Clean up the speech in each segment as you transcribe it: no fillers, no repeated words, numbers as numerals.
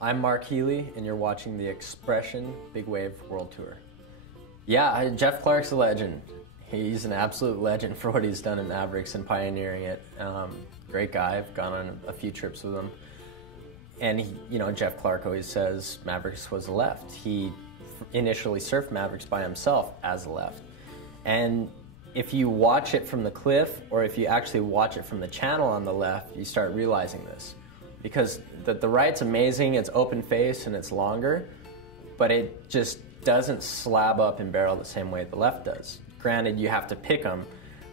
I'm Mark Healey, and you're watching the Xpreshon Big Wave World Tour. Yeah, Jeff Clark's a legend. He's an absolute legend for what he's done in Mavericks and pioneering it. Great guy. I've gone on a few trips with him. And Jeff Clark always says Mavericks was a left. He initially surfed Mavericks by himself as a left. And if you watch it from the cliff, or if you actually watch it from the channel on the left, you start realizing this. Because the right's amazing, it's open face and it's longer, but it just doesn't slab up and barrel the same way the left does. Granted, you have to pick them.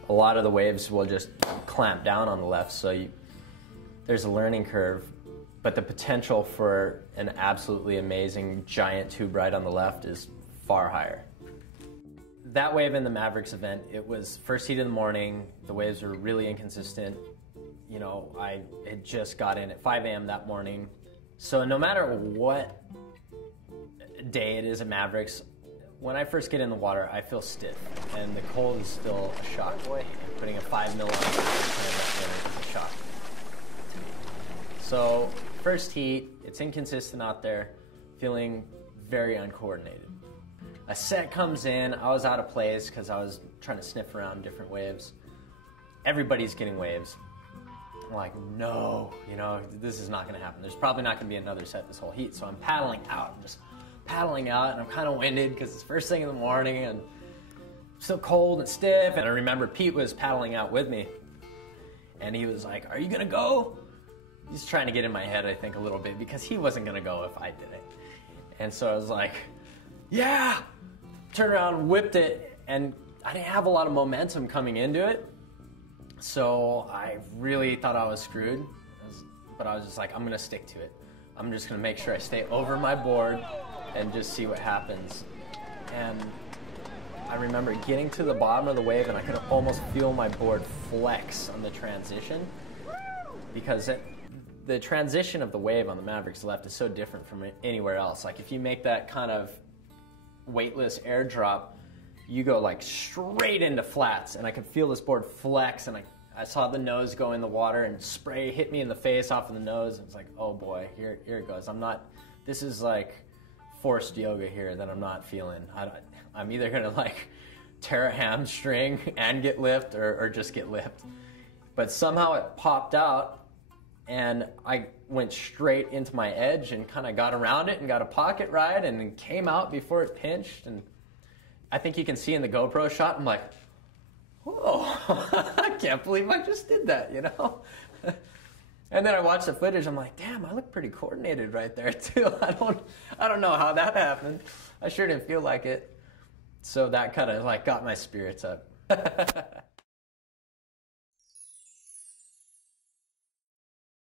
A lot of the waves will just clamp down on the left, so there's a learning curve, but the potential for an absolutely amazing giant tube ride on the left is far higher. That wave in the Mavericks event, it was first heat in the morning, the waves were really inconsistent. I had just got in at 5 a.m. that morning. So no matter what day it is at Mavericks, when I first get in the water, I feel stiff. And the cold is still a shock. Putting a 5 mil on is a shock. So first heat, it's inconsistent out there, feeling very uncoordinated. A set comes in, I was out of place because I was trying to sniff around different waves. Everybody's getting waves. I'm like, no, this is not going to happen. There's probably not going to be another set this whole heat. So I'm paddling out. I'm just paddling out, and I'm kind of winded because it's first thing in the morning and still cold and stiff. And I remember Pete was paddling out with me, and he was like, are you going to go? He's trying to get in my head, I think, a little bit, because he wasn't going to go if I didn't. And so I was like, yeah! Turned around, whipped it, and I didn't have a lot of momentum coming into it. So I really thought I was screwed, but I was just like, I'm gonna stick to it. I'm just gonna make sure I stay over my board and just see what happens. And I remember getting to the bottom of the wave, and I could almost feel my board flex on the transition, because the transition of the wave on the Mavericks left is so different from anywhere else. Like if you make that kind of weightless airdrop, you go like straight into flats, and I could feel this board flex, and I saw the nose go in the water and spray hit me in the face off of the nose. It's like, oh boy, here it goes. This is like forced yoga here that I'm not feeling. I'm either gonna like tear a hamstring and get lipped or just get lipped. But somehow it popped out, and I went straight into my edge and kind of got around it and got a pocket ride and then came out before it pinched. And I think you can see in the GoPro shot, I'm like, whoa, I can't believe I just did that, And then I watched the footage, I'm like, damn, I look pretty coordinated right there too. I don't know how that happened. I sure didn't feel like it. So that kind of like got my spirits up.